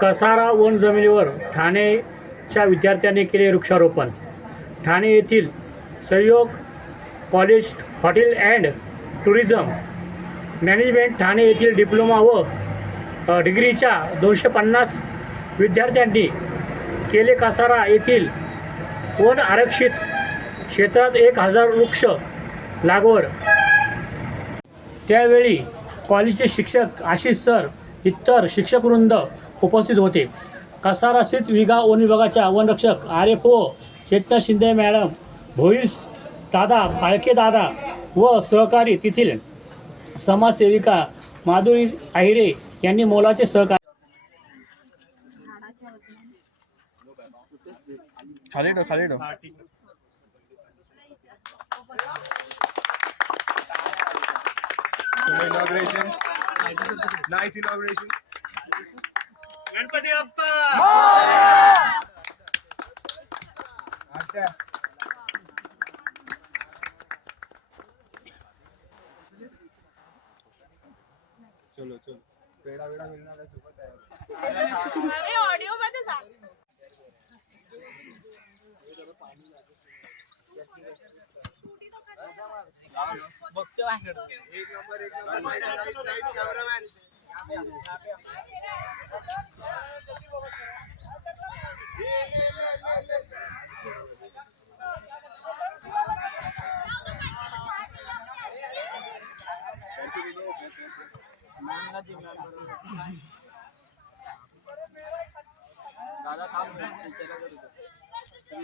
Kasara one जमिनीवर ठाणेच्या विद्यार्थ्यांनी केले वृक्षारोपण. ठाणे येथील Sahyog college hotel and tourism management Thane येथील डिप्लोमा व डिग्रीच्या दोनशे पन्नास विद्यार्थ्यांनी केले कसारा येथील वन आरक्षित क्षेत्रात एक हजार वृक्ष लागवड. त्यावेळी कॉलेजचे शिक्षक आशिष सर इतर शिक्षकवृंद उपस्थित होते. कसारा स्थित विगा वन विभागाच्या वनरक्षक R F O Chetana Shinde madam भोईस दादा फाळके दादा व सहकारी तेथील समाजसेविका माधुरी आहिरे यांनी मोलाचे सहकार्य खाली ठेव खाली ठेव. Inauguration nice inauguration Ganpati Bappa! चलो चलो. पेडा वेडा मिळणार आहे सोबत आहे ऑडिओ मध्ये जा एक नंबर एक नंबर. नाईस नाईस कॅमेरामॅन दादा थांब विचारा करू